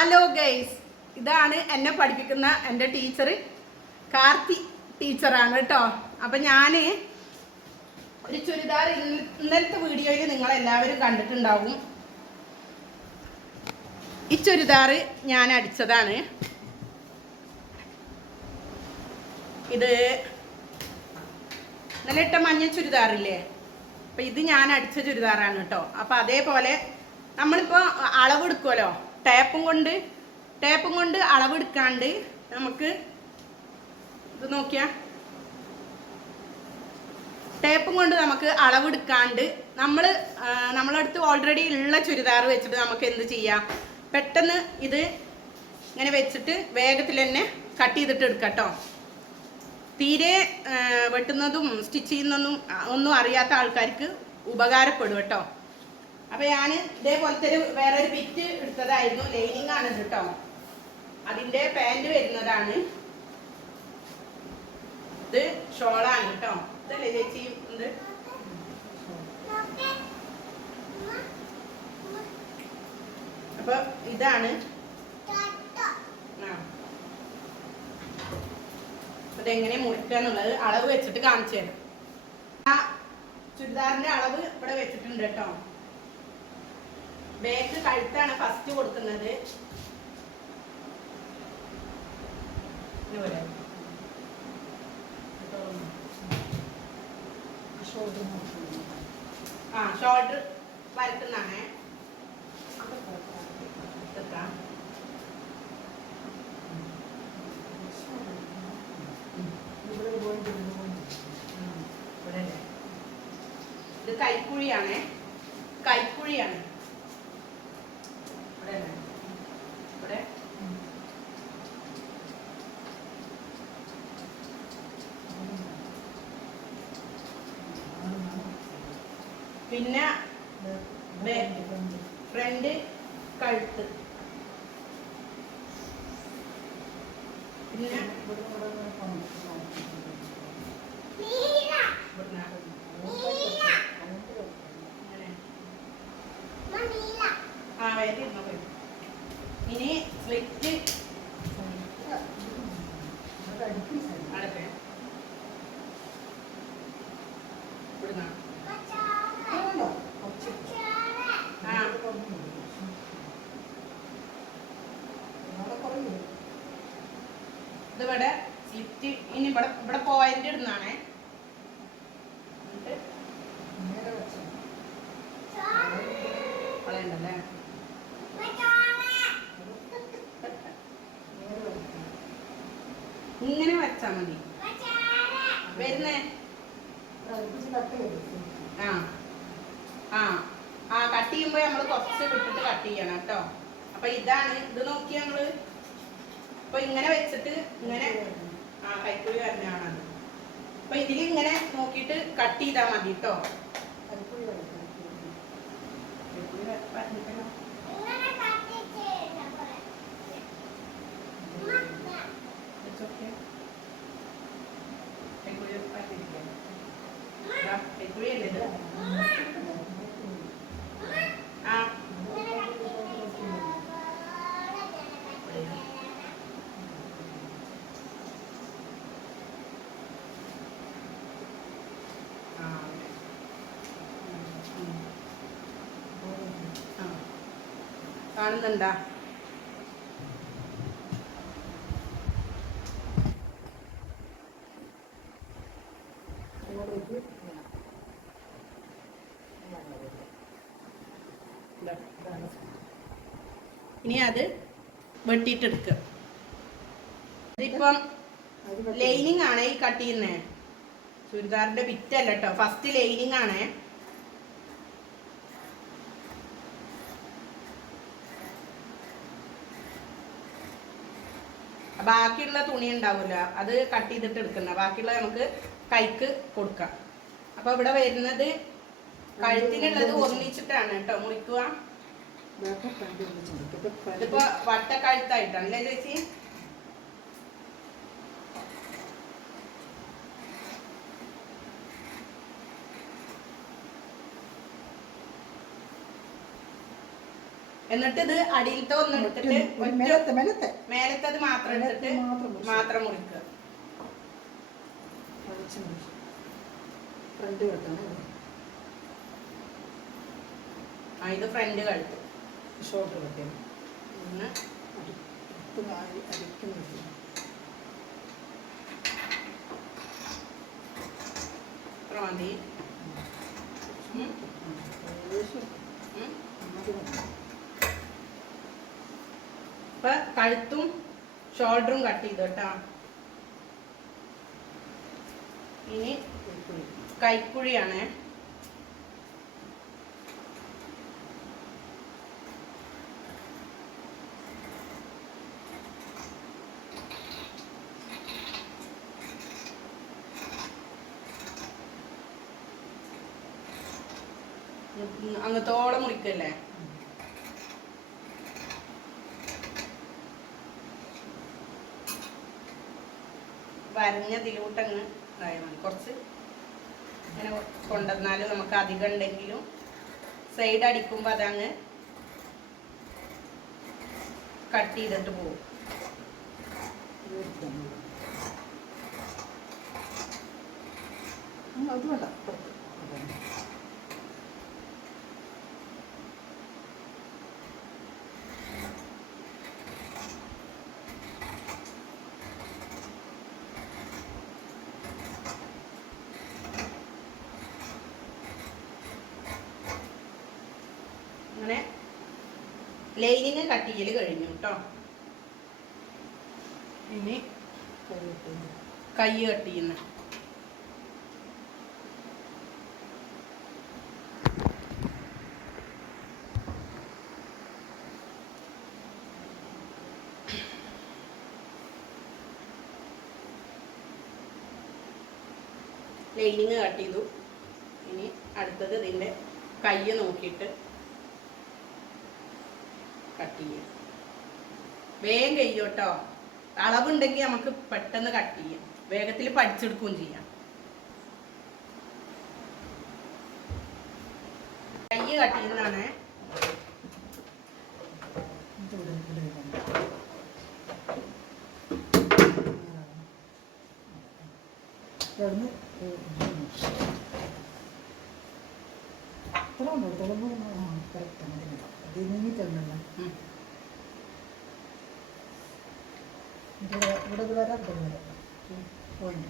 Hello guys ഇതാണ് എന്നെ പഠിപ്പിക്കുന്ന എന്റെ ടീച്ചർ കാർത്തി ടീച്ചറാണ് കേട്ടോ. അപ്പം ഞാൻ ഒരു ചുരിദാർ ഇന്ന- ഇന്നലത്തെ വീഡിയോയിൽ നിങ്ങൾ എല്ലാവരും കണ്ടിട്ടുണ്ടാവും. ഈ ചുരിദാർ ഞാൻ അടിച്ചതാണ്. ഇത് ഇന്നലെ ഇട്ട മഞ്ഞ ചുരിദാറില്ലേ അപ്പം ഇത് ഞാൻ അടിച്ച ചുരിദാറാണ് കേട്ടോ. അപ്പം അതേപോലെ നമ്മളിപ്പോൾ അളവെടുക്കുമല്ലോ ടേപ്പും കൊണ്ട് ടേപ്പും കൊണ്ട് അളവെടുക്കാണ്ട് നമുക്ക് ഇത് നോക്കിയാ. ടേപ്പും കൊണ്ട് നമുക്ക് അളവെടുക്കാണ്ട് നമ്മൾ നമ്മളടുത്ത് ഓൾറെഡി ഉള്ള ചുരിദാർ വെച്ചിട്ട് നമുക്ക് എന്ത് ചെയ്യാം? പെട്ടെന്ന് ഇത് ഇങ്ങനെ വെച്ചിട്ട് വേഗത്തിൽ തന്നെ കട്ട് ചെയ്തിട്ട് എടുക്കാം തീരെ വെട്ടുന്നതും സ്റ്റിച്ച് ചെയ്യുന്നതും ഒന്നും അറിയാത്ത ആൾക്കാർക്ക് ഉപകാരപ്പെടും കേട്ടോ. അപ്പൊ ഞാൻ ഇതേപോലത്തെ ഒരു വേറൊരു ബിറ്റ് എടുത്തതായിരുന്നു. ലൈനിങ് ആണ് കേട്ടോ അതിന്റെ പാന്റ് വരുന്നതാണ്. ഇത് ഷോളാണ് കേട്ടോ ഇതല്ലേ ചേച്ചി? ഇത് അപ്പൊ ഇതാണ്. അതെങ്ങനെ മുറിക്കുക എന്നുള്ളത് അളവ് വെച്ചിട്ട് കാണിച്ചു തരാം. ചുരിദാറിന്റെ അളവ് ഇവിടെ വെച്ചിട്ടുണ്ട് കേട്ടോ ബാക്ക് കഴുത്താണ് ഫസ്റ്റ് കൊടുക്കുന്നത്. ആ ഷോൾഡർ വരക്കുന്നതാണേ? ഇത് കൈക്കുഴിയാണേ. കൈക്കുഴിയാണ് ഇവിടെയല്ലേ? ഇവിടെ പിന്നെ ഫ്രണ്ട് കഴുത്ത് പിന്നെ ഇവിടുന്ന് ഇങ്ങനെ. ആ വേഗം ഇരുന്നോ പോയി. ഇനി സ്ലിറ്റ് അടുത്ത് ഇവിടുന്ന് ആ ഇത് ഇവിടെ സ്ലിറ്റ് ഇനി ഇവിടെ ഇവിടെ പോയിന്റ് ഇടുന്നാണേ എന്നിട്ട് കളയണ്ടല്ലേ ഇങ്ങനെ വെച്ചാ മതി വരുന്നേ ആ ആ ആ കട്ട് ചെയ്യുമ്പോ നമ്മൾ കുറച്ച് വിട്ടിട്ട് കട്ട് ചെയ്യണം കേട്ടോ അപ്പൊ ഇതാണ് ഇത് നോക്കി നമ്മൾ അപ്പൊ ഇങ്ങനെ വെച്ചിട്ട് ഇങ്ങനെ ആ കൈക്കുഴി വരണാണത് അപ്പൊ ഇതിൽ ഇങ്ങനെ നോക്കിയിട്ട് കട്ട് ചെയ്താൽ മതി കേട്ടോ കൈക്കുഴി വര- വരണിക്കണോ? It's okay. കൈക്കുഴി വരണിരിക്കാം. ദാ, കൈക്കുഴിയല്ലേ ഇത്? ആ ആ ഉം. ആ. കാണുന്നുണ്ടാ. ഇനി അത് വെട്ടിയിട്ടെടുക്കുക ഇതിപ്പം ലൈനിങ് ആണ് ഈ കട്ട് ചെയ്യുന്നേ ചുരിദാറിന്റെ ബിറ്റല്ല കേട്ടോ ഫസ്റ്റ് ലൈനിങ് ആണേ ബാക്കിയുള്ള തുണി ഉണ്ടാവില്ല അത് കട്ട് ചെയ്തിട്ട് എടുക്കുന്ന. ബാക്കിയുള്ള നമുക്ക് കൈക്ക് കൊടുക്കാം. അപ്പൊ ഇവിടെ വരുന്നത് കഴുത്തിനുള്ളത് ഒന്നിച്ചിട്ടാണ് കേട്ടോ. മുറിക്കുക ഇതിപ്പോ വട്ടക്കഴുത്തായിട്ടാണ് അല്ലേ ചേച്ചി? എന്നിട്ട് ഇത് അടിയിലത്തെ ഒന്ന് എടുത്തിട്ട് മേലത്തെ മേലത്തത് മാത്രം എടുത്തിട്ട് മാത്രം മുറിക്കുക. ഫ്രണ്ട് കെട്ടണം ആ ഇത് ഫ്രണ്ട് കഴുത്ത് ഷോർട്ട് കെട്ടണം ഒന്ന് അരിക്കുന്നത് മതി ഇപ്പൊ കഴുത്തും ഷോൾഡറും കട്ട് ചെയ്തു കേട്ടോ ഇനി കൈക്കുഴി. കൈക്കുഴിയാണ് അങ്ങത്തോളം മുറിക്കല്ലേ വരഞ്ഞതിലൂട്ടങ്ങ് ഇതായാൽ മതി കുറച്ച് ഇങ്ങനെ കൊണ്ടുവന്നാൽ നമുക്ക് അധികം ഉണ്ടെങ്കിലും സൈഡ് അടിക്കുമ്പോൾ അതങ്ങ് കട്ട് ചെയ്തിട്ട് പോകും. ഇത് എടുത്താൽ മതി. ഉം, അത് വേണ്ട പുറത്ത്. അതാണ്. അങ്ങനെ ലൈനിങ് കട്ട് ചെയ്യൽ കഴിഞ്ഞു കേട്ടോ ഇനി കൈ കട്ട് ചെയ്യുന്ന. ലൈനിങ് കട്ട് ചെയ്തു. ഇനി അടുത്തത് ഇതിന്റെ കൈ നോക്കിയിട്ട് കട്ട് ചെയ്യും വേഗം കേട്ടോ അളവുണ്ടെങ്കിൽ നമുക്ക് പെട്ടെന്ന് കട്ട് ചെയ്യാം. വേഗത്തിൽ പഠിച്ചെടുക്കുകയും ചെയ്യാം. കൈ കട്ട് ചെയ്യുന്നതാണ്. ഇത്ര ഉണ്ടോ? ആ കറക്റ്റ് മതി മതി. ഇവിടെ ഇവിടെ വരെ ഇവിടെ പോയിന്റ്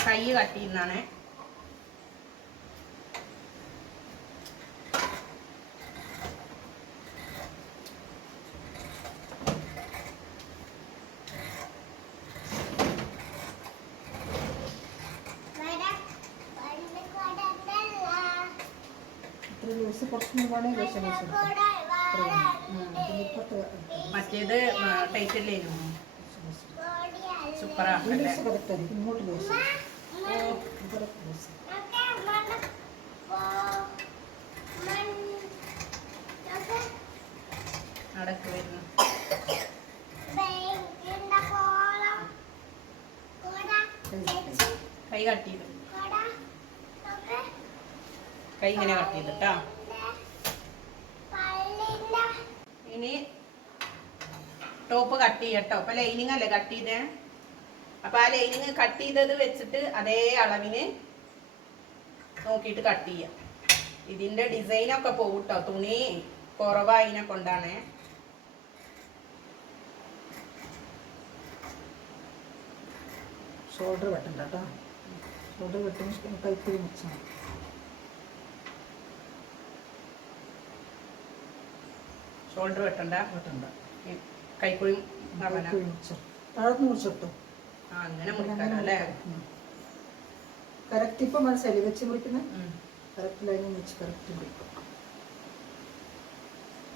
കൈ കട്ട് ചെയ്യുന്നതാണ് ഇത്ര ദിവസം കുറച്ച് വേണേൽ ദിവസം ദിവസം ഇപ്പത്തെ മറ്റേത് ടൈറ്റല്ലേനു സൂപ്പറാക്കല്ലേ ഇങ്ങോട്ട് വരുന്നു. കൈ കട്ട് ചെയ്തു. കൈ ഇങ്ങനെ കട്ട് ചെയ്തിട്ടാ ഇനി ടോപ്പ് കട്ട് ചെയ്യട്ടോ. അപ്പൊ ലൈനിങ് അല്ലേ കട്ട് ചെയ്തേ? അപ്പൊ ആ ലൈനിങ് കട്ട് ചെയ്തത് വെച്ചിട്ട് അതേ അളവിന് നോക്കിയിട്ട് കട്ട് ചെയ്യാം. ഇതിന്റെ ഡിസൈൻ ഒക്കെ പോകട്ടോ തുണി കുറവായതിനെ കൊണ്ടാണ്. ഷോൾഡർ വെട്ടണ്ട കേട്ടോ ഷോൾഡർ വെട്ടുന്ന ഷോൾഡർ വെട്ടണ്ട? വെട്ടണ്ട. കൈക്കുഴി താഴത്ത് മുറിച്ചിട്ടോ. അങ്ങനെ മുറിക്കാലോ അല്ലേ? കറക്റ്റ് ഇപ്പം മനസ്സിലായി വെച്ച് മുറിക്കുന്നത് കറക്റ്റ് ലൈനിൽ വെച്ച് കറക്റ്റ് മുറിക്കും.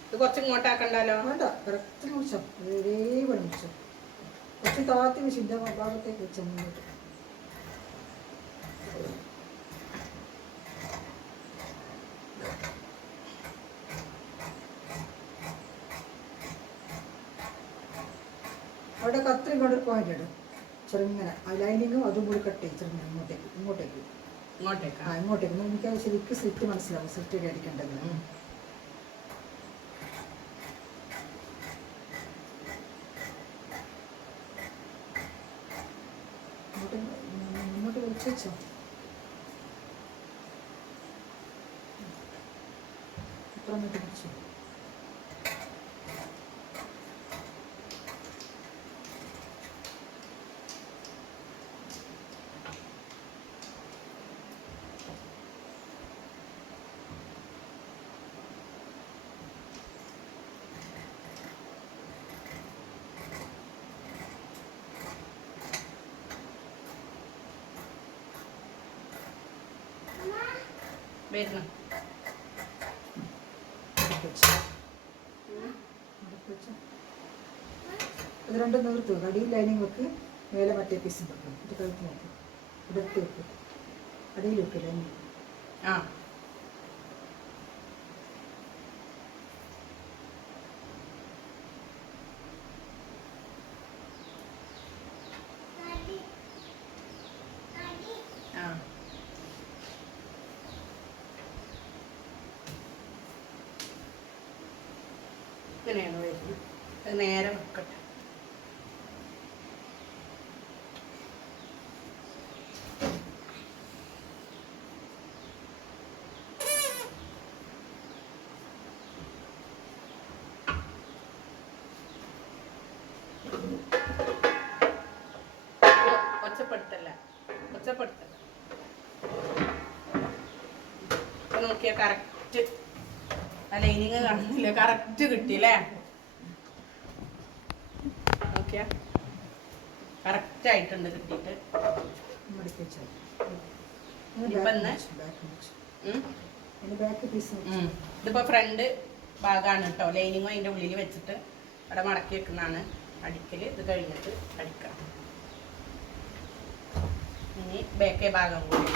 ഇത് കുറച്ച് ഇങ്ങോട്ടാക്കണ്ടല്ലോ വേണ്ട കറക്റ്റ് മുറിച്ചോ. ഒരേപോലെ മുറിച്ചോ. കുറച്ച് താത്തി വെച്ച് ഇതിന്റെ ഭാഗത്തേക്ക് വെച്ച് മുന്നോട്ട് അവിടെ കത്രി കൊണ്ട് പോയിന്റ് ഇടും ചെറുങ്ങനെ. ആ ലൈനിങ്ങും അതും കൂടി കട്ട് ചെയ്യും. ചെറുങ്ങനെ ഇങ്ങോട്ടേക്ക് ഇങ്ങോട്ടേക്ക്. ഇങ്ങോട്ടേക്ക്? ആ ഇങ്ങോട്ടേക്ക്. എനിക്കത് എനിക്ക് ശരിക്കും സ്ലിറ്റ് മനസ്സിലാവും. സ്ലിറ്റ് അടിക്കേണ്ടത് വരുന്നു. ഇത് രണ്ടും നിർത്തു അടിയിൽ ലൈനിങ് വെക്ക്. മേലെ മറ്റേ പീസും വെക്കും. ഇത് കഴുത്ത് നോക്ക്. ഇടത്ത് വെക്കും. അടിയിൽ വെക്കും ലൈനിങ് ആ. ഇങ്ങനെയാണ് വരുന്നത്. അത് നേരെ വെക്കട്ടെ. ഒച്ചപ്പെടുത്തല്ല. ഒച്ചപ്പെടുത്തല്ല. നോക്കിയാൽ നോക്കിയാ കറക്റ്റ് ലൈനിങ് കാണുന്നില്ല. കറക്റ്റ് കിട്ടിയില്ലേ ഓക്കെ കറക്റ്റ് ആയിട്ടുണ്ട് കിട്ടിയിട്ട്. ഇതിപ്പോ ഫ്രണ്ട് ഭാഗമാണ് കേട്ടോ ലൈനിങ്ങും അതിന്റെ ഉള്ളിൽ വെച്ചിട്ട് അവിടെ മടക്കി വെക്കുന്നതാണ്. അടിക്കൽ ഇത് കഴിഞ്ഞിട്ട് അടിക്കാം. ഇനി ബേക്കേ ഭാഗം കൂടി.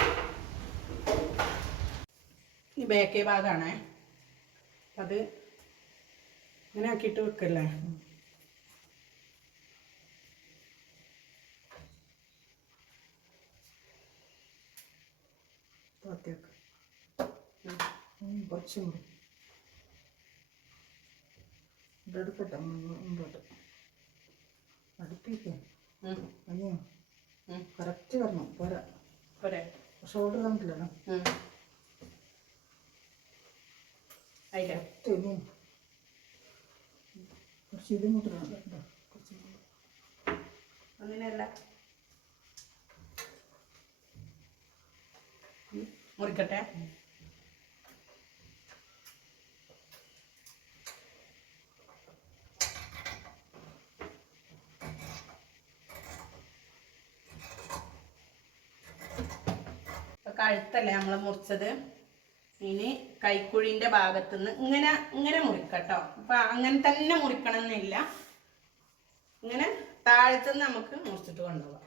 ഇനി ബേക്കേ ഭാഗമാണേ അത് അങ്ങനെ ആക്കിയിട്ട് വെക്കല്ലേ താത്തിയൊക്കെ ഉം. കുറച്ചും കൂടി. മുമ്പോട്ട് അടുപ്പിക്കാം. അയ്യോ. കറക്റ്റ് വരണം പോരാ. പോരെ. ഷോൾഡർ കണ്ടില്ലല്ലോ? ഉം. അതിലെ കറക്റ്റ് ഇനി കുറച്ച് ഇതാ, ഇങ്ങോട്ട്. അങ്ങനെയല്ല മുറിക്കട്ടെ. കഴുത്തല്ലേ നമ്മൾ മുറിച്ചത്? ഇനി കൈക്കുഴിന്റെ ഭാഗത്തുനിന്ന് ഇങ്ങനെ ഇങ്ങനെ മുറിക്കട്ടോ. അപ്പൊ അങ്ങനെ തന്നെ മുറിക്കണം എന്നില്ല ഇങ്ങനെ താഴത്തുനിന്ന് നമുക്ക് മുറിച്ചിട്ട് കൊണ്ടുപോകാം.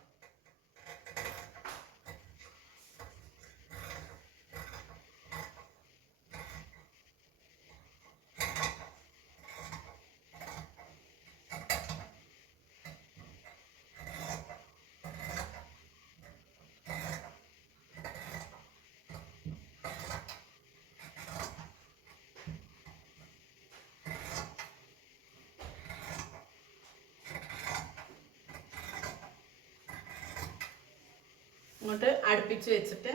ഇങ്ങോട്ട് അടുപ്പിച്ച് വെച്ചിട്ട്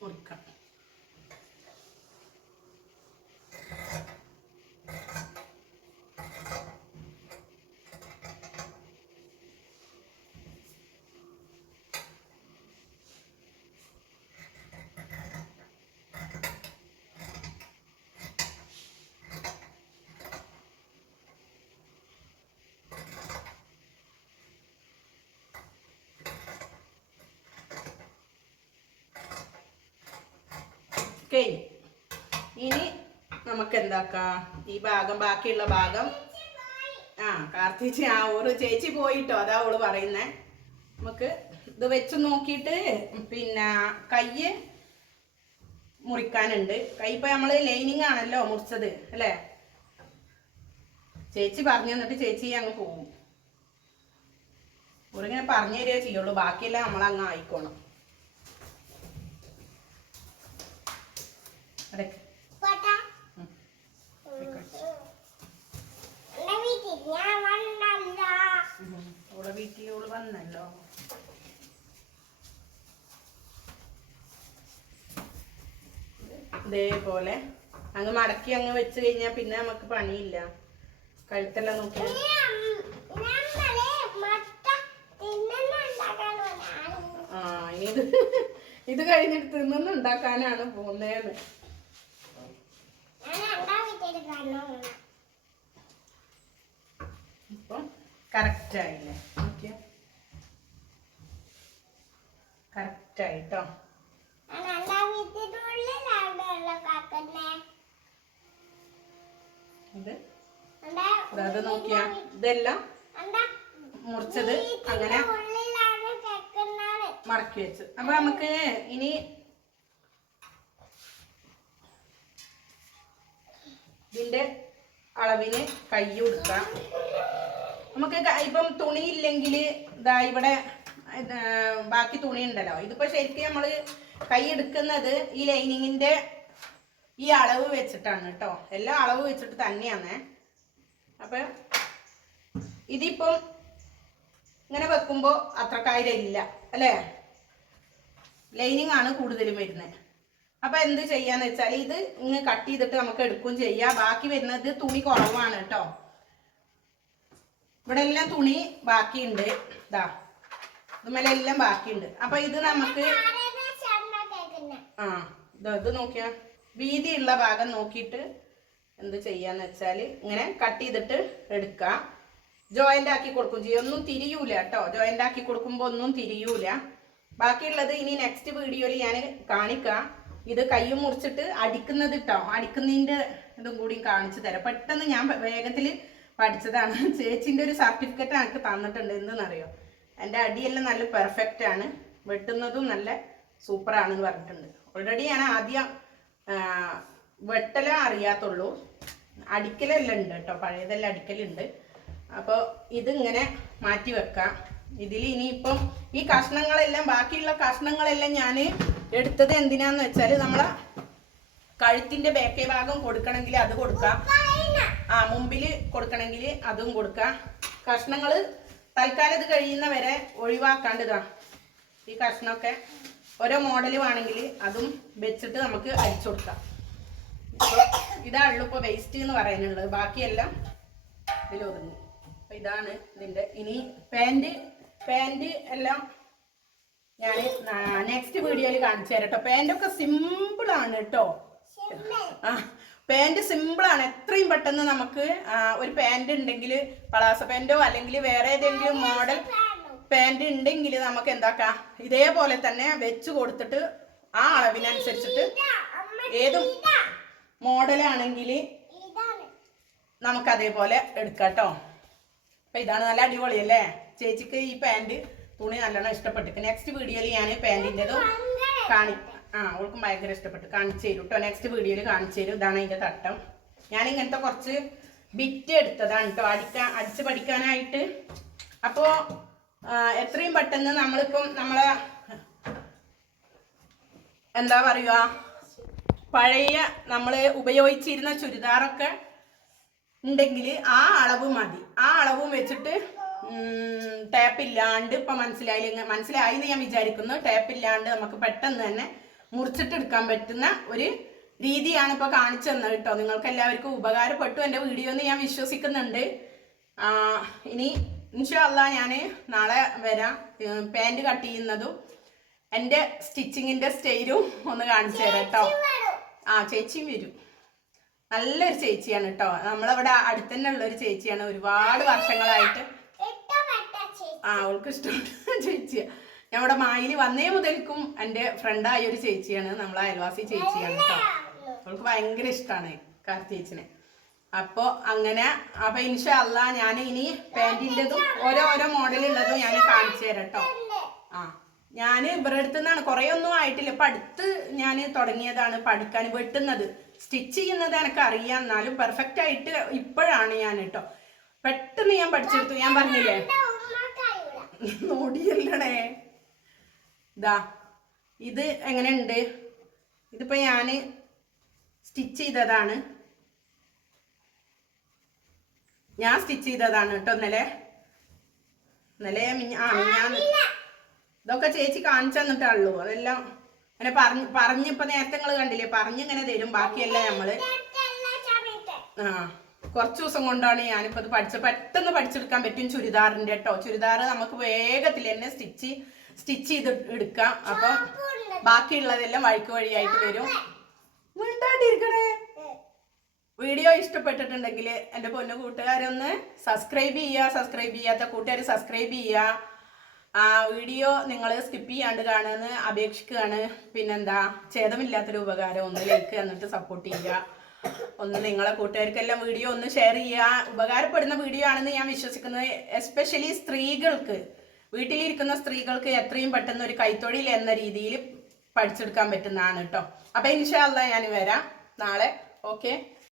മുറിക്കാം കഴിഞ്ഞു ഇനി നമുക്ക് എന്താക്കാം ഈ ഭാഗം ബാക്കിയുള്ള ഭാഗം. ആ കാർത്തിച്ച് ആ ഒരു ചേച്ചി പോയിട്ടോ അതാ അവൾ പറയുന്നേ. നമുക്ക് ഇത് വെച്ച് നോക്കിയിട്ട് പിന്നെ കയ്യ് മുറിക്കാനുണ്ട്. കൈ ഇപ്പൊ നമ്മൾ ലൈനിങ് ആണല്ലോ മുറിച്ചത് അല്ലേ? ചേച്ചി പറഞ്ഞു തന്നിട്ട് ചേച്ചി അങ്ങ് പോകും ഓറിങ്ങനെ പറഞ്ഞു തരികയോ ചെയ്യുള്ളൂ. ബാക്കിയെല്ലാം നമ്മൾ അങ്ങ് ആയിക്കോണം വീട്ടിൽ വന്നല്ലോ. ഉം. ഓളെ വീട്ടിൽ ഓൾ വന്നല്ലോ. ഇതേപോലെ അങ്ങ് മടക്കി അങ്ങ് വെച്ച് കഴിഞ്ഞാൽ പിന്നെ നമുക്ക് പണിയില്ല. കഴുത്തെല്ലാം നോക്കി. ആ ഇനി ഇത് ഇത് കഴിഞ്ഞിട്ട് തിന്നുന്നുണ്ടാക്കാനാണ് പോകുന്നതെന്ന് ഞാൻ രണ്ടാം വീട്ടിൽ കാണുന്നു ഇപ്പം കറക്റ്റ് ആയില്ലേ നോക്കിയ. കറക്റ്റ് ആയിട്ടോ ഇത് നോക്കിയാ. ഇതെല്ലാം? മുറിച്ചത്. അങ്ങനെ മടക്കി വെച്ചു. അപ്പൊ നമുക്ക് ഇനി ഇതിന്റെ അളവിന് കൈ കൊടുക്കാം. നമുക്ക് ഇപ്പം തുണി ഇല്ലെങ്കിൽ ഇതാ ഇവിടെ ബാക്കി തുണി ഉണ്ടല്ലോ ഇതിപ്പോ ശരിക്കും നമ്മൾ കൈ എടുക്കുന്നത് ഈ ലൈനിങ്ങിന്റെ ഈ അളവ് വെച്ചിട്ടാണ് കേട്ടോ. എല്ലാ അളവ് വെച്ചിട്ട് തന്നെയാണ് അപ്പൊ ഇതിപ്പം ഇങ്ങനെ വെക്കുമ്പോൾ അത്ര ഇല്ല അല്ലേ? ലൈനിങ് ആണ് കൂടുതലും വരുന്നത്. അപ്പൊ എന്ത് ചെയ്യാന്ന് വെച്ചാൽ ഇത് ഇങ്ങ് കട്ട് ചെയ്തിട്ട് നമുക്ക് എടുക്കും ചെയ്യാം. ബാക്കി വരുന്നത് തുണി കുറവാണ് കേട്ടോ. ഇവിടെ എല്ലാം തുണി ബാക്കിയുണ്ട്. ഇതാ ഇതുമേലെ എല്ലാം ബാക്കിയുണ്ട്. അപ്പൊ ഇത് നമുക്ക് ആ ഇത് ഇത് നോക്കിയാ. വീതിയുള്ള ഭാഗം നോക്കിയിട്ട് എന്ത് ചെയ്യാന്ന് വെച്ചാൽ ഇങ്ങനെ കട്ട് ചെയ്തിട്ട് എടുക്കാം. ജോയിന്റ് ആക്കി കൊടുക്കും. ചെയ്യും ഒന്നും തിരിയൂല കേട്ടോ. ജോയിന്റ് ആക്കി കൊടുക്കുമ്പോൾ ഒന്നും തിരിയൂല. ബാക്കിയുള്ളത് ഇനി നെക്സ്റ്റ് വീഡിയോയിൽ ഞാൻ കാണിക്കാം. ഇത് കയ്യും മുറിച്ചിട്ട് അടിക്കുന്നത് കേട്ടോ അടിക്കുന്നതിന്റെ ഇതും കൂടി കാണിച്ചു തരാം. പെട്ടെന്ന് ഞാൻ വേഗത്തിൽ പഠിച്ചതാണ്. ചേച്ചിന്റെ ഒരു സർട്ടിഫിക്കറ്റ് എനിക്ക് തന്നിട്ടുണ്ട്. എന്തെന്നറിയോ? എന്റെ അടിയെല്ലാം നല്ല പെർഫെക്റ്റ് ആണ്. വെട്ടുന്നതും നല്ല സൂപ്പറാണെന്ന് പറഞ്ഞിട്ടുണ്ട്. ഓൾറെഡി ഞാൻ ആദ്യം വെട്ടലേ അറിയാത്തുള്ളൂ. അടിക്കലെല്ലാം ഉണ്ട് കേട്ടോ പഴയതെല്ലാം അടിക്കലുണ്ട്. അപ്പോൾ ഇതിങ്ങനെ മാറ്റി വെക്കാം. ഇതിൽ ഇനിയിപ്പം ഈ കഷ്ണങ്ങളെല്ലാം ബാക്കിയുള്ള കഷ്ണങ്ങളെല്ലാം ഞാൻ എടുത്തത് എന്തിനാന്ന് വെച്ചാൽ നമ്മളെ കഴുത്തിന്റെ ബേക്കേ ഭാഗം കൊടുക്കണമെങ്കിൽ അത് കൊടുക്കാം. ആ മുമ്പിൽ കൊടുക്കണമെങ്കിൽ അതും കൊടുക്കാം. കഷ്ണങ്ങൾ തൽക്കാലം ഇത് കഴിയുന്ന വരെ ഒഴിവാക്കാണ്ടതാ ഈ കഷ്ണമൊക്കെ ഓരോ മോഡൽ വേണമെങ്കിൽ അതും വെച്ചിട്ട് നമുക്ക് അരിച്ചു കൊടുക്കാം. ഇപ്പൊ ഇതാണല്ലോ ഇപ്പോൾ വേസ്റ്റ് എന്ന് പറയാനുള്ളത്. ബാക്കിയെല്ലാം ഇതിൽ ഒതുങ്ങി ഇതാണ് ഇതിന്റെ. ഇനി പാന്റ് പാന്റ് എല്ലാം ഞാൻ നെക്സ്റ്റ് വീഡിയോയിൽ കാണിച്ചു തരാം കേട്ടോ പാന്റൊക്കെ സിമ്പിൾ ആണ് കേട്ടോ ആ പാന്റ് സിമ്പിൾ ആണ്. എത്രയും പെട്ടെന്ന് നമുക്ക് ഒരു പാന്റ് ഉണ്ടെങ്കിൽ പളാസ പാന്റോ അല്ലെങ്കിൽ വേറെ ഏതെങ്കിലും മോഡൽ പാന്റ് ഉണ്ടെങ്കിൽ നമുക്ക് എന്താക്കാം? ഇതേപോലെ തന്നെ വെച്ച് കൊടുത്തിട്ട് ആ അളവിനനുസരിച്ചിട്ട് ഏതും മോഡലാണെങ്കിൽ നമുക്ക് അതേപോലെ എടുക്കാം കേട്ടോ അപ്പം ഇതാണ് നല്ല അടിപൊളിയല്ലേ? ചേച്ചിക്ക് ഈ പാന്റ് തുണി നല്ലോണം ഇഷ്ടപ്പെട്ടു. നെക്സ്റ്റ് വീഡിയോയിൽ ഞാൻ പാന്റിന്റെതും കാണി ആ അവൾക്കും ഭയങ്കര ഇഷ്ടപ്പെട്ടു. കാണിച്ചു തരും കേട്ടോ നെക്സ്റ്റ് വീഡിയോയിൽ കാണിച്ചു തരും. ഇതാണ് അതിന്റെ തട്ടം. ഞാൻ ഇങ്ങനത്തെ കുറച്ച് ബിറ്റ് എടുത്തതാണ് കേട്ടോ അടിക്കാൻ അടിച്ച് പഠിക്കാനായിട്ട്. അപ്പോൾ എത്രയും പെട്ടെന്ന് നമ്മളിപ്പം നമ്മളെ എന്താ പറയുക? പഴയ നമ്മൾ ഉപയോഗിച്ചിരുന്ന ചുരിദാറൊക്കെ ഉണ്ടെങ്കിൽ ആ അളവ് മതി. ആ അളവും വെച്ചിട്ട് ടാപ്പ് ഇല്ലാണ്ട് ഇപ്പം മനസ്സിലായി മനസ്സിലായി എന്ന് ഞാൻ വിചാരിക്കുന്നു. ടാപ്പ് ഇല്ലാണ്ട് നമുക്ക് പെട്ടെന്ന് തന്നെ മുറിച്ചിട്ടെടുക്കാൻ പറ്റുന്ന ഒരു രീതിയാണ് ഇപ്പോൾ കാണിച്ചു തന്നത് കേട്ടോ. നിങ്ങൾക്ക് എല്ലാവർക്കും ഉപകാരപ്പെട്ടു എന്റെ വീഡിയോ എന്ന് ഞാൻ വിശ്വസിക്കുന്നുണ്ട്. ഇനി ഇൻഷല്ല ഞാൻ നാളെ വരാം. പാന്റ് കട്ട് ചെയ്യുന്നതും എന്റെ സ്റ്റിച്ചിങ്ങിന്റെ സ്റ്റൈലും ഒന്ന് കാണിച്ചു തരാം കേട്ടോ. ആ ചേച്ചിയും വരും. നല്ലൊരു ചേച്ചിയാണ് കേട്ടോ. നമ്മളവിടെ അടുത്തന്നെ ഉള്ളൊരു ഉള്ള ഒരു ചേച്ചിയാണ്. ഒരുപാട് വർഷങ്ങളായിട്ട് ആ അവൾക്ക് ഇഷ്ടമുണ്ട് ചേച്ചിയാ. ഞങ്ങളുടെ മായിൽ വന്നേ മുതൽക്കും എന്റെ ഫ്രണ്ടായ ഒരു ചേച്ചിയാണ്. നമ്മളെ അയൽവാസി ചേച്ചിയാണ് കേട്ടോ. അവൾക്ക് ഭയങ്കര ഇഷ്ടമാണ് കാർ ചേച്ചിനെ. അപ്പോ അങ്ങനെ അപ്പൊ ഇൻഷ അല്ല ഞാൻ ഇനി പാന്റിന്റെതും ഓരോ ഓരോ മോഡലുള്ളതും ഞാൻ കാണിച്ചു തരാം കേട്ടോ. ആ ഞാൻ ഇവരുടെ അടുത്ത് നിന്നാണ്. കുറേ ഒന്നും ആയിട്ടില്ല. ഇപ്പം അടുത്ത് ഞാൻ തുടങ്ങിയതാണ് പഠിക്കാൻ വെട്ടുന്നത്. സ്റ്റിച്ച് ചെയ്യുന്നത് എനിക്ക് അറിയാം. എന്നാലും പെർഫെക്റ്റ് ആയിട്ട് ഇപ്പോഴാണ് ഞാൻ കേട്ടോ. പെട്ടെന്ന് ഞാൻ പഠിച്ചെടുത്തു. ഞാൻ പറഞ്ഞില്ലേ? നോടിയല്ലണേ ഇതാ ഇത് എങ്ങനെയുണ്ട്? ഇതിപ്പോ ഞാൻ സ്റ്റിച്ച് ചെയ്തതാണ്. ഞാൻ സ്റ്റിച്ച് ചെയ്തതാണ് കേട്ടോ ഇന്നലെ. ഇന്നലെ ആ ഞാൻ ഇതൊക്കെ ചേച്ചി കാണിച്ചു തന്നിട്ടുള്ളൂ അതെല്ലാം അങ്ങനെ പറഞ്ഞ് പറഞ്ഞിപ്പോ നേരത്തെ നിങ്ങൾ കണ്ടില്ലേ? പറഞ്ഞിങ്ങനെ തരും. ബാക്കിയല്ല നമ്മൾ ആ. കുറച്ച് ദിവസം കൊണ്ടാണ് ഞാനിപ്പോ ഇത് പഠിച്ചത്. പെട്ടെന്ന് പഠിച്ചെടുക്കാൻ പറ്റും ചുരിദാറിന്റെ കേട്ടോ ചുരിദാർ നമുക്ക് വേഗത്തിൽ തന്നെ സ്റ്റിച്ച് സ്റ്റിച്ച് ചെയ്ത് എടുക്കാം. അപ്പൊ ബാക്കിയുള്ളതെല്ലാം വഴിക്ക് വഴിയായിട്ട് വരും. മിണ്ടാണ്ടിരിക്കണേ. വീഡിയോ ഇഷ്ടപ്പെട്ടിട്ടുണ്ടെങ്കിൽ എന്റെ പൊന്നു കൂട്ടുകാരൊന്ന് സബ്സ്ക്രൈബ് ചെയ്യുക. സബ്സ്ക്രൈബ് ചെയ്യാത്ത കൂട്ടുകാർ സബ്സ്ക്രൈബ് ചെയ്യുക. ആ വീഡിയോ നിങ്ങൾ സ്കിപ്പ് ചെയ്യാണ്ട് കാണുമെന്ന് അപേക്ഷിക്കുകയാണ്. പിന്നെന്താ? ഛേദമില്ലാത്തൊരു ഉപകാരം ഒന്ന് ലൈക്ക് എന്നിട്ട് സപ്പോർട്ട് ചെയ്യുക. ഒന്ന് നിങ്ങളെ കൂട്ടുകാർക്കെല്ലാം വീഡിയോ ഒന്ന് ഷെയർ ചെയ്യുക. ഉപകാരപ്പെടുന്ന വീഡിയോ ആണെന്ന് ഞാൻ വിശ്വസിക്കുന്നത്. എസ്പെഷ്യലി സ്ത്രീകൾക്ക്. വീട്ടിലിരിക്കുന്ന സ്ത്രീകൾക്ക് എത്രയും പെട്ടെന്ന് ഒരു കൈത്തൊഴിൽ എന്ന രീതിയിൽ പഠിച്ചെടുക്കാൻ പറ്റുന്നതാണ് കേട്ടോ അപ്പൊ ഇൻഷാല്ല ഞാൻ വരാം. നാളെ. ഓക്കെ